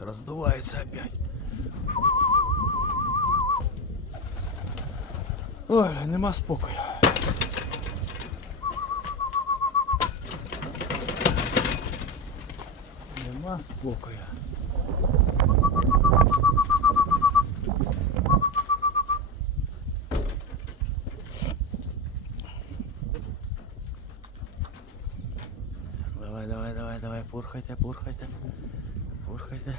Раздувается опять. Ой, нема спокою. Нема спокою. Давай, давай, давай, давай, пурхайте, пурхайте, пурхайте.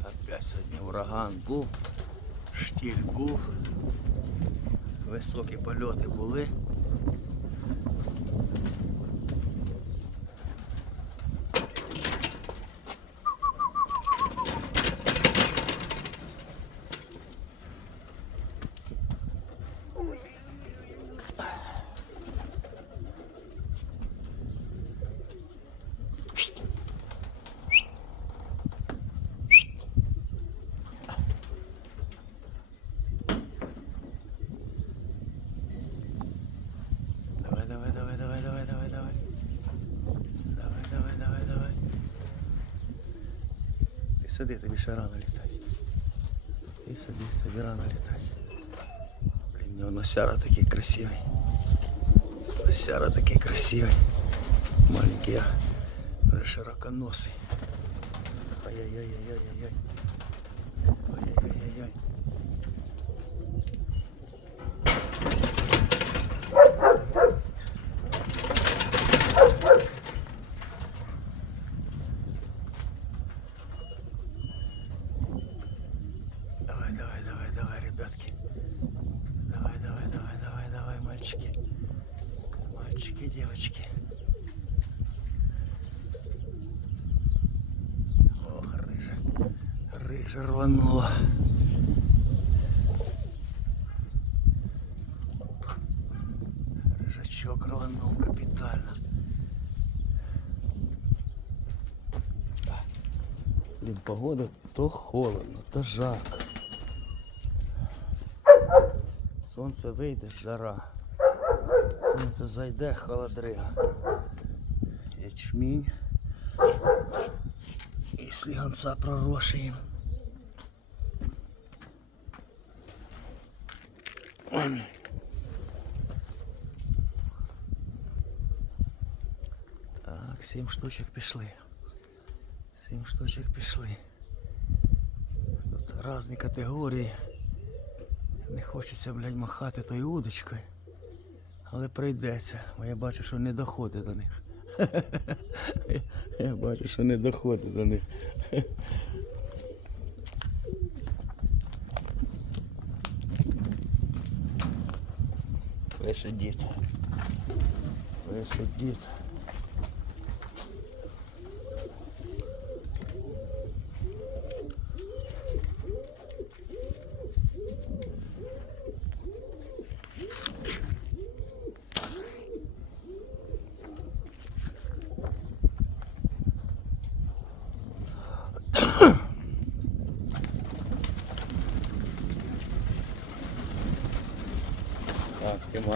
Опять сьогодні ураган був, штіль був, високі польоти були. Давай, давай, давай, давай, давай, давай, давай. Давай, давай, давай, давай. Ти сиди, тобі ще рано літати. Ти сиди, тобі рано літати. Блін, нього носяра такий красивий. Носяра такий красивий. Маленький, широконосий. Ай-яй-яй-яй-яй-яй. Ай-яй-яй-яй. Давай, давай, давай, давай, ребятки. Давай, давай, давай, давай, давай, мальчики. Мальчики, девочки. Ох, рыжа. Рыжа рванула. Рыжачок рванул капитально. Блин, погода то холодно, то жарко. Сонце вийде, жара. Сонце зайде, холодрига. Ячмінь. І сліганця пророшуємо. Так, сім штучок пішли. Сім штучок пішли. Тут різні категорії. Не хочеться, блядь, махати тою удочкою. Але прийдеться, бо я бачу, що не доходить до них. Я- бачу, що не доходить до них. Сидіть. Ви сидіть.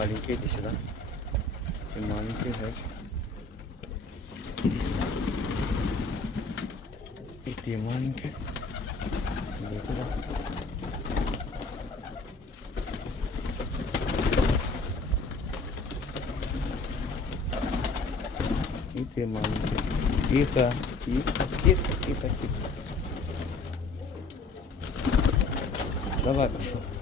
Так, ты маленький, иди сюда. Ты маленький, геть. И ты маленький. Иди туда. И ты маленький. Тихо, тихо, тихо, тихо, тихо. Давай, пошел. Пошел,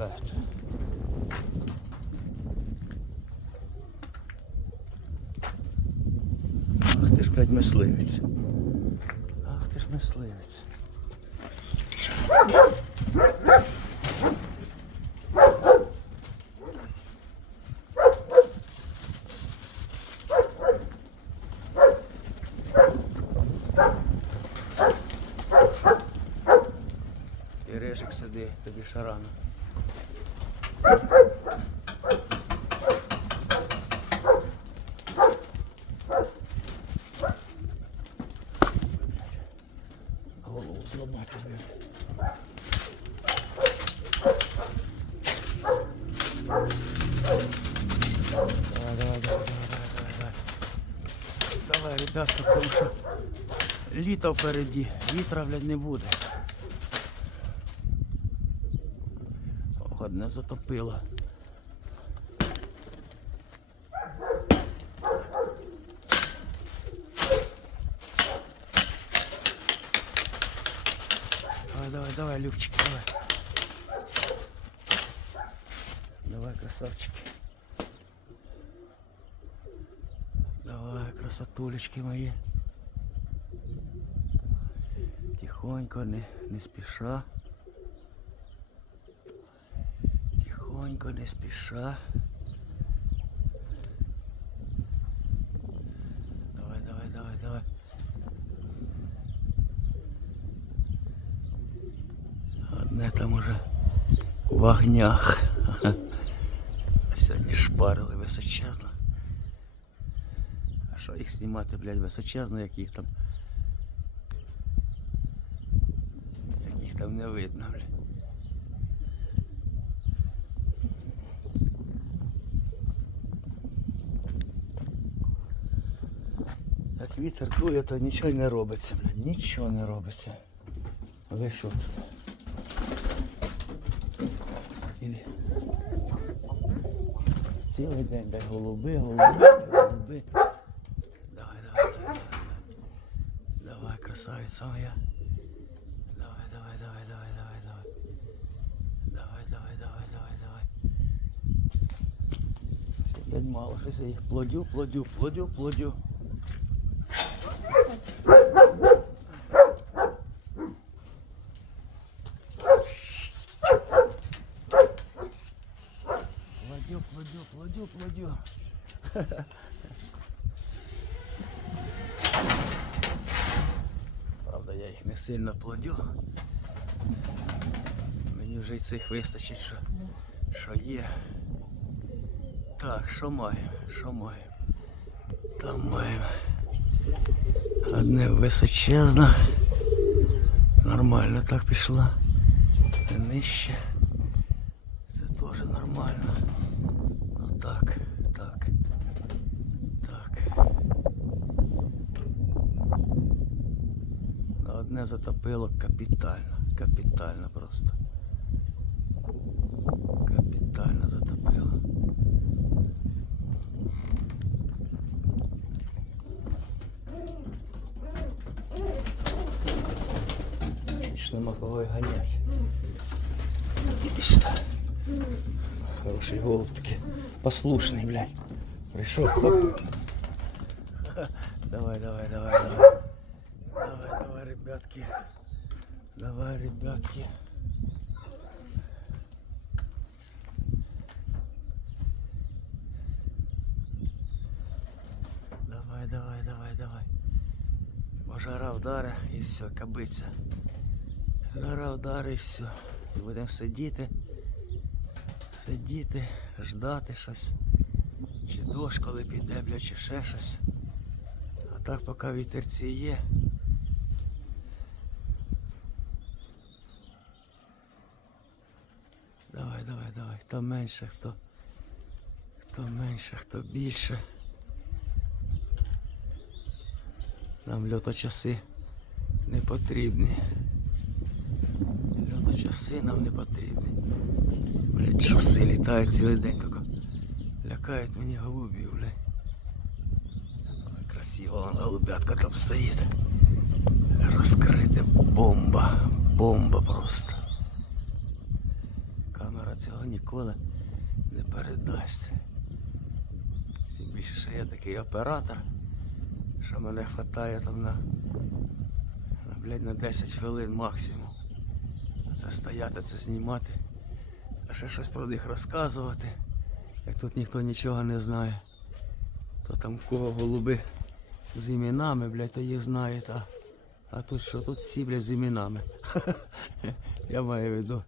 Добавим. Ах ти ж, блядь, мисливець. Ах ти ж мисливець. І рижик сиди, тобі шарана. Голову зламати з тому що літо впереді, вітра, блядь, не буде. Затопило. Давай, давай, давай, Любчик, давай. Давай, красавчики. Давай, красотулечки мої. Тихонько, не, не спіша. Тихонько, не спіша. Давай, давай, давай, давай. Одне там уже в огнях. Сьогодні шпарили височезно. А що їх знімати, блядь, височезно, як їх там. Як їх там не видно, блядь. Як вітер дує, то нічого не робиться, блядь, нічого не робиться. А ви що тут? Іди. Цілий день, блядь, голуби, голуби, голуби. Давай, давай, давай, давай. Красавиця моя. Давай, давай, давай, давай, давай, давай. Давай, давай, давай, давай, давай. Блядь, мало, щось я їх плодю, плодю, плодю. Плодю, плодю, плодю, плодю. Правда, я їх не сильно плодю. Мені вже й цих вистачить, що, що є. Так, що маємо? Що маємо? Там маємо. Одне височезно. Нормально так пішло. Нижче. Ну, Одне затопило капітально. Капітально просто. Капітально затопило. Більш нема кого й ганять. Іди сюди. Хороший голуб таки. Послушний, блядь. Прийшов. Хоп. Давай, давай, давай, давай. Давай, давай, Ребятки. Давай, ребятки. Давай, давай, давай, давай. Бо жара вдаре і все, кабиця. Жара вдаре і все. І будемо сидіти, сидіти, ждати щось. Чи дощ коли піде, бля, чи ще щось. А так поки вітерці є. Давай, давай, давай. Хто менше, хто. Хто менше, хто більше. Нам льоточаси не потрібні. Льоточаси нам не потрібні. Блять, шуси літають цілий день тільки. Лякають мені голубів, блядь. Красиво, вон голубятка там стоїть. Розкрита бомба. Бомба просто. Камера цього ніколи не передасть. Тим більше, що я такий оператор, що мене хватає там на, на блядь, на 10 хвилин максимум. Це стояти, це знімати. А ще щось про них розказувати. Як тут ніхто нічого не знає. То там в кого голуби з іменами, блядь, то їх знають. А, а тут що? Тут всі, блядь, з іменами. Я маю в виду.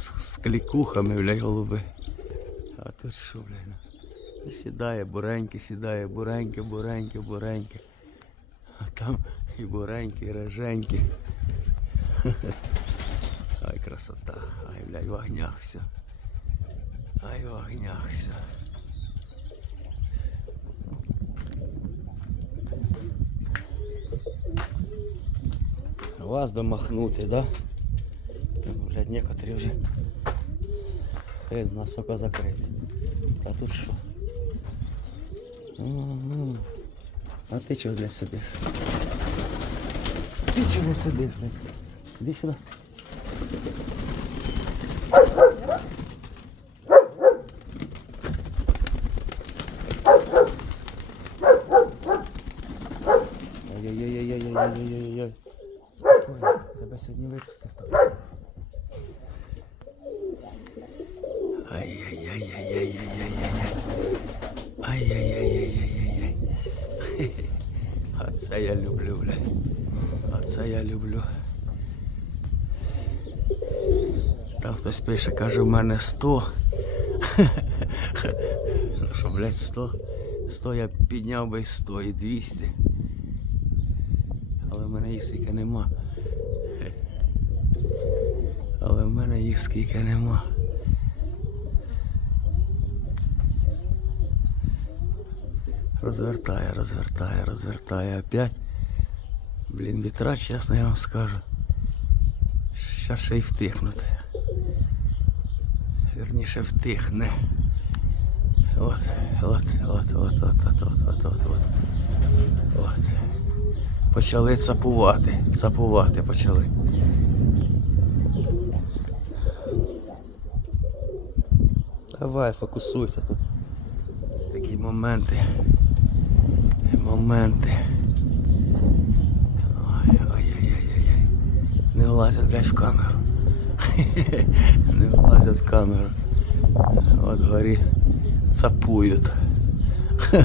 З, з клікухами, блядь, голуби. А тут що? Ну, Сідає буреньки, сідає буреньки, буреньки, буреньки. А там і буреньки, і реженьки. Ай, красота. Ай, блядь, в огнях все. Ай, в огнях все. Вас би махнути, да? Блядь, некоторі вже хрен з нас око закрити. А тут що? Ага. А ти чого для сидиш? Ти чого сидиш, блядь? Іди сюди. Ой-ой-ой-ой-ой-ой-ой-ой-ой. Спокійно, тебе сьогодні випустив А це я люблю. Там хтось пише, каже, в мене 100. Ну що, блядь, 100? 100 я підняв би і 100 і 200. Але в мене їх скільки нема. Але в мене їх скільки нема. Розвертає, розвертає, розвертає опять. Блін, вітра, чесно я вам скажу. Щас ще й втихнути. Вірніше втихне. От, от, от, от, от, от, от, от, от, от. От. Почали цапувати. Цапувати почали. Давай, фокусуйся тут. Такі моменти. Моменти. Ой, ой-ой-ой-ой. Не влазять, блядь, в камеру. Не влазять в камеру. От горі цапують.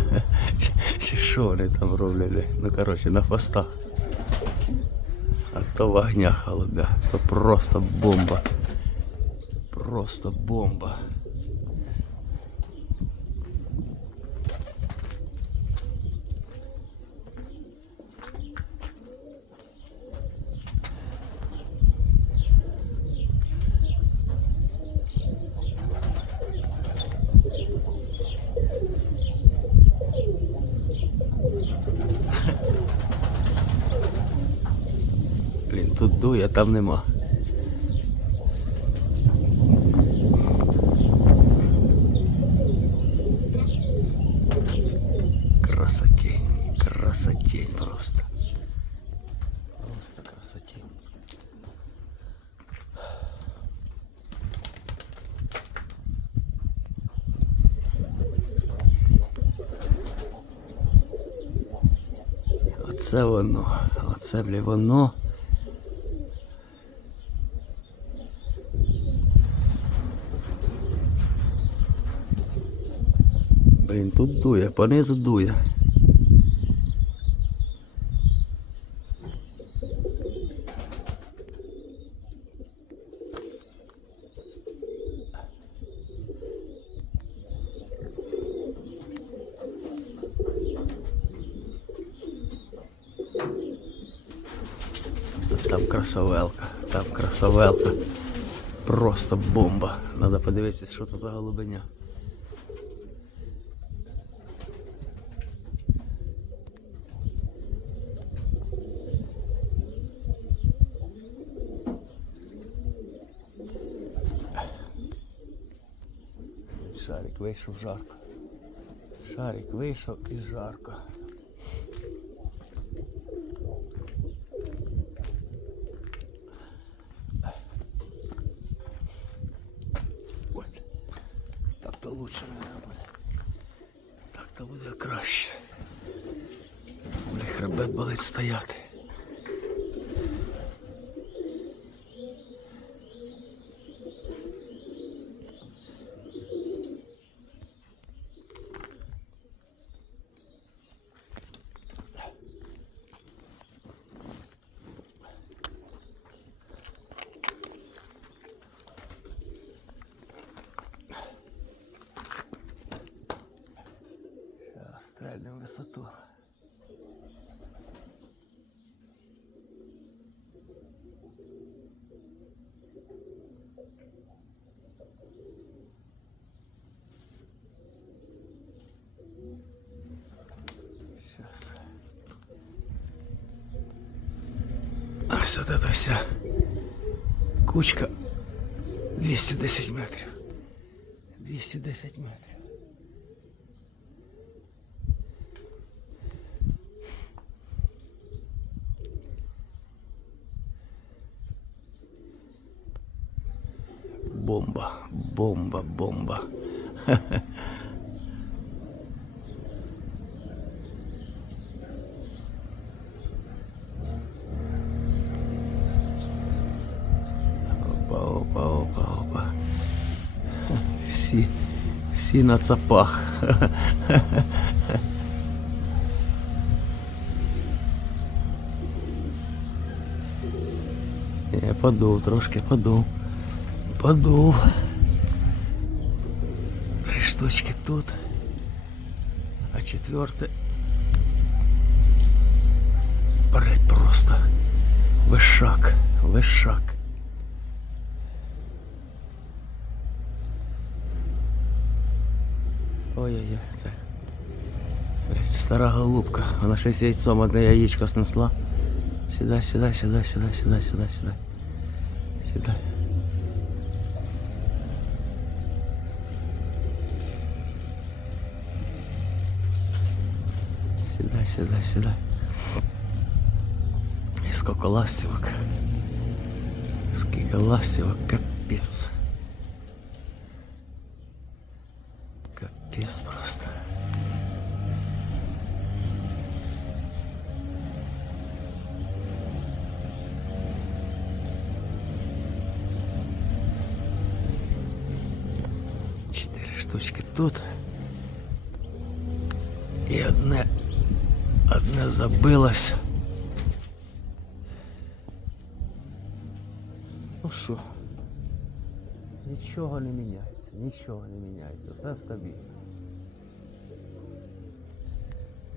Чи- що вони там роблять? Ну коротше, на фастах. А то в огнях голубя, то просто бомба. Просто бомба. Блін, тут дує, там нема. Красотень, красотень просто. Просто красотень. Оце воно, оце бля воно. Блін, тут дує, понизу дує. Там красавелка, там красавелка. Просто бомба. Надо подивитися, що це за голубеня. Шарик вийшов жарко. Шарик вийшов і жарко. Ой, так то лучше наверное, буде. Так то буде краще. Бля, Хребет болить стояти. высоту. Сейчас. А вот это вся кучка 210 метров. 210 метров. Бомба, бомба, бомба. Опа, опа, опа, опа. Всі, всі на цапах. Я подув трошки, подув. Подув. Три штучки тут. А четверте. Блять, просто. Вишак. Вишак. Ой-ой-ой, це. Блять, стара голубка. Вона ще з яйцом одне яєчко снесла. Сідай, сідай, сідай, сідай, сідай, сідай, сідай. Сідай. Сідай, сідай, сідай. І скільки ластівок. Скільки ластівок, капець. Капець просто. Чотири штучки тут. І одне, Одне забилось. Ну що? Нічого не міняється, нічого не міняється, все стабільно.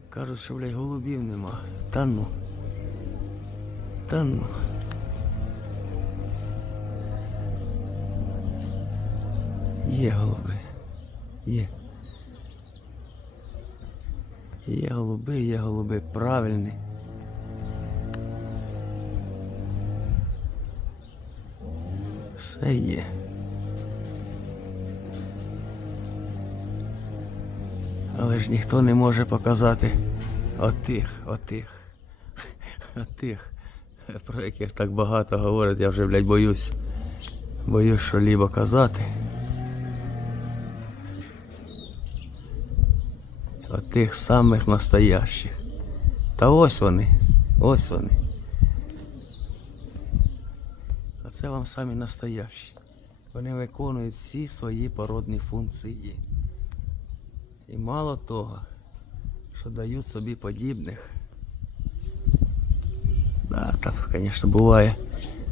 Кажуть, що, блядь, голубів нема. Та ну. Та ну. Є голуби. Є. Є голуби, є голуби правильні. Все є. Але ж ніхто не може показати отих, отих, отих, про яких так багато говорять, я вже, блядь, боюсь. Боюсь, що лібо казати. Отих самих настоящих. Та ось вони, ось вони. А це вам самі настоящі. Вони виконують всі свої породні функції. І мало того, що дають собі подібних. Да, там, звісно, буває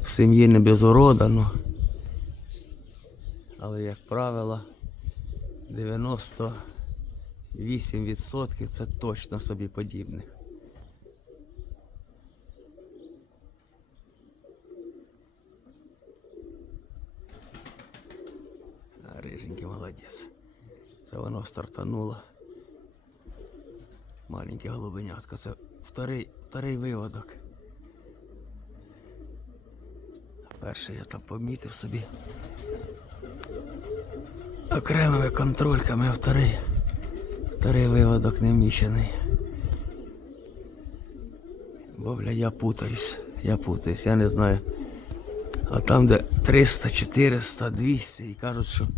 в сім'ї не без урода, ну. Але, як правило, 98% це точно собі подібних. Риженький молодець. Це воно стартануло. Маленьке голубенятко. Це вторий, вторий виводок. Перший я там помітив собі. Окремими контрольками, а вторий. Вторий виводок не вміщений. Бо, бля, я путаюсь. Я путаюсь, я не знаю. А там, де 300, 400, 200 і кажуть, що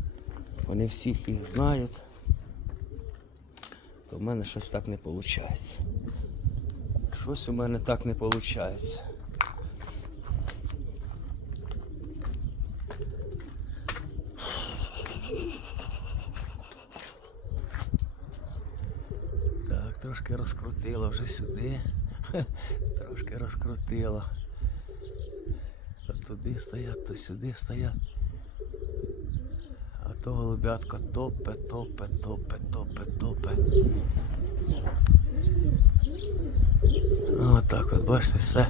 вони всіх їх знають, то в мене щось так не виходить. Щось у мене так не виходить. Так, трошки розкрутило вже сюди. Трошки розкрутило. То туди стоять, то сюди стоять. А то голубятко топе, топе, топе, топе, топе. Отак от бачите, все.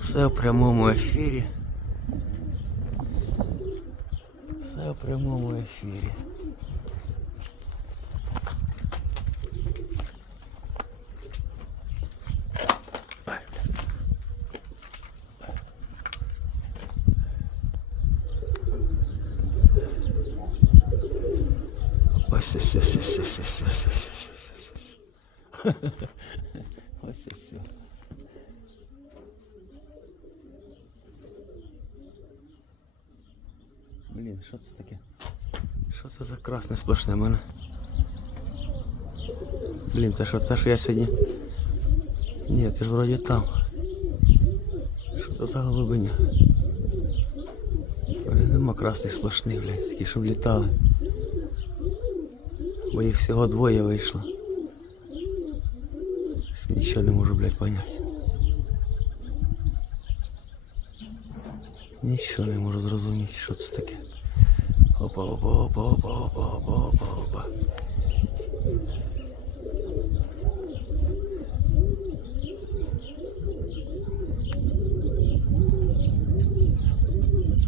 Все в прямому ефірі. Все в прямому ефірі. Сплошне в мене? Блін, це що, це що я сьогодні? Ні, ти ж вроді там. Що це за голубиня? Блін, нема красних сплошних, блядь, такі, щоб літали. Бо їх всього двоє вийшло. Нічого не можу, блядь, понять. Нічого не можу зрозуміти, що це таке. Опа, опа, опа, опа, опа, опа, опа, опа.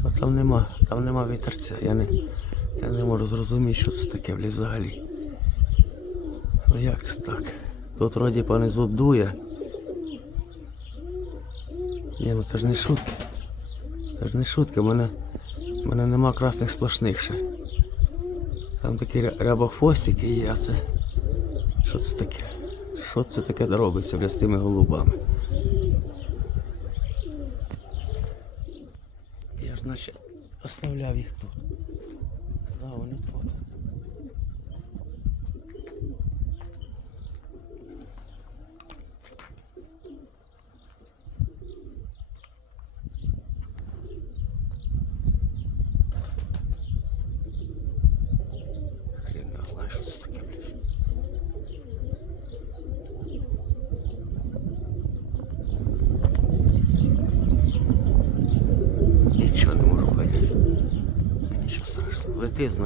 А там нема, там нема вітерця. Я не, я не можу зрозуміти, що це таке, блядь, взагалі. Ну як це так? Тут вроді понизу дує. Ні, ну це ж не шутки. Це ж не шутки, в мене, в мене нема красних сплошних ще. Там такі ря- і а це. Що це таке? Що це таке робиться бля, з тими голубами? Я ж наче оставляв їх тут.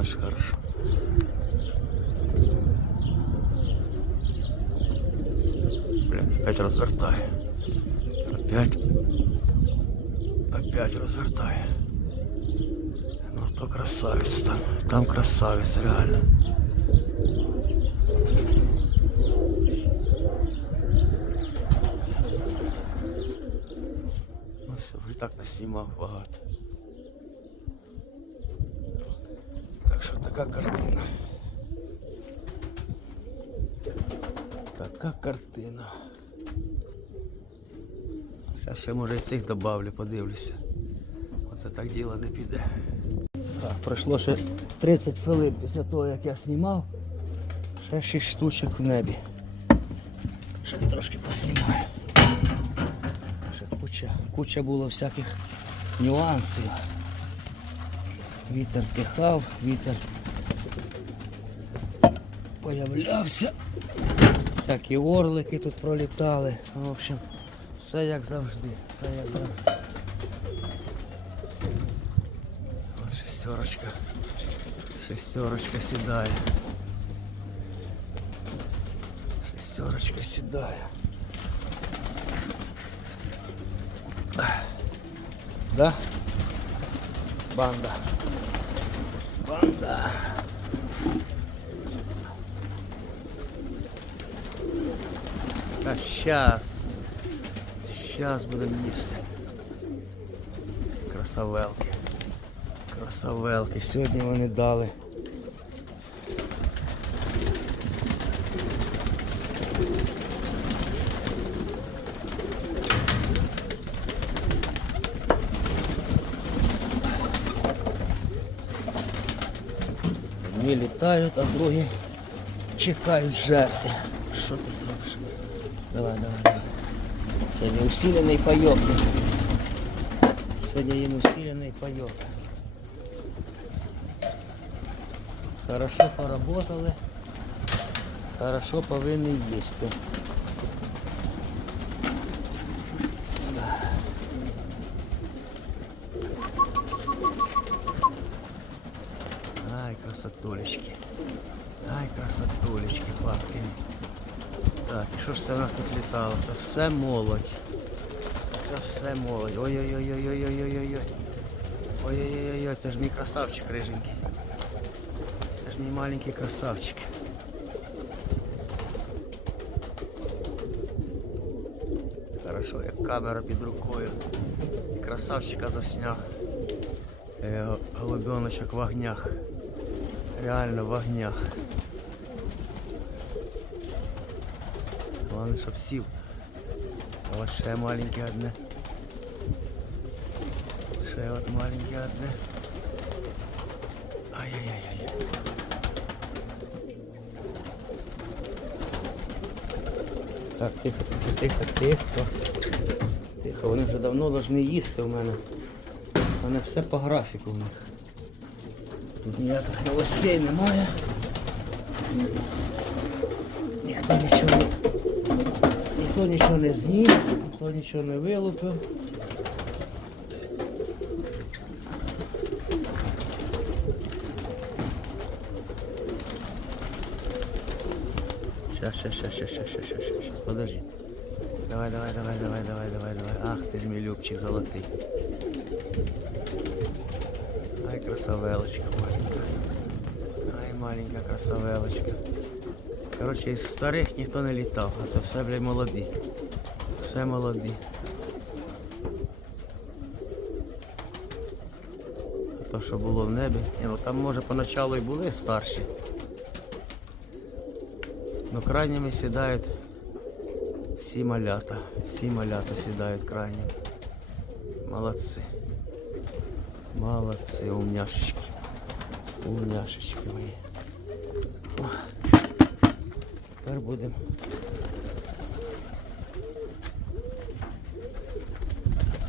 очень хорошо. Блин, опять развертай. Опять. Опять развертай. Ну то красавец там. Там красавец, реально. Ну все, и так наснимал багато. Така картина. Така картина. Зараз ще може цих добавлю, подивлюся. Оце так діло не піде. Так, пройшло ще 30 хвилин після того, як я знімав. Ще 6 штучок в небі. Ще трошки поснімаю. Ще куча, куча було всяких нюансів. Вітер пихав, вітер появлявся. Всякі орлики тут пролітали. В общем, все як завжди. Все як завжди. Ось шестерочка. Шестерочка сідає. Шестерочка сідає. Да? Банда. Банда. А сейчас. Сейчас будемо їсти. Красавелки. Красавелки. Сьогодні вони дали. Одні літають, а другі чекають жерти. Що ти зробиш? Давай, давай, давай. Сьогодні усилений пайок. Сьогодні їм усилений пайок. Хорошо поработали. Хорошо повинні їсти. Ай, красотулечки. Ай, красотулечки, папкини. Так, і що ж це в нас тут літало? Це все молодь. Це все молодь. Ой-ой-ой-ой-ой-ой-ой-ой. Ой-ой-ой-ой, це ж мій красавчик риженький. Це ж мій маленький красавчик. Хорошо, як камера під рукою. Красавчика засняв. Е, голубеночок в огнях. Реально в огнях. Главное, щоб сів. Ось ще маленьке одне. Ще от маленьке. Ай-яй-яй-яй. Так, тихо, тихо, тихо, тихо. Тихо, вони вже давно повинні їсти в мене. У мене все по графіку в них. Ніяких новостей немає. Ніхто нічого не... Ніхто нічого не зніс, ніхто нічого не вилупив. Сейчас, сейчас, сейчас, сейчас, сейчас, сейчас, сейчас, сейчас, подожди. Давай, давай, давай, давай, давай, давай, давай. Ах ти ж мій любчик золотий. Ай, красавелочка маленька. Ай, маленька красавелочка. Коротше, із старих ніхто не літав, а це все, блядь, молоді. Все молоді. То, що було в небі. Ні, ну там може поначалу і були старші. Но крайніми сідають всі малята. Всі малята сідають крайніми. Молодці. Молодці, умняшечки. Умняшечки мої. О. Тепер будемо.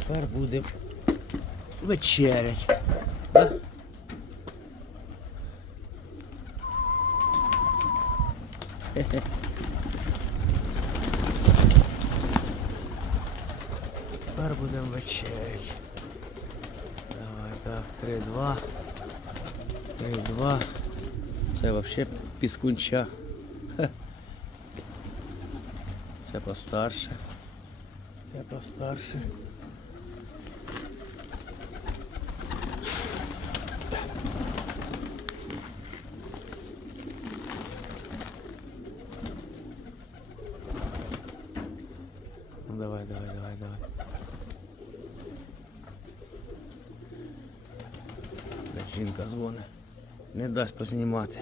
Тепер будемо вечерять. Да? Тепер будемо вечерять. Давай, так, 3-2. 3-2. Це взагалі піскунча. Хе. Це постарше. Це постарше. Ну давай, давай, давай, давай. Жінка дзвонить. Не дасть познімати.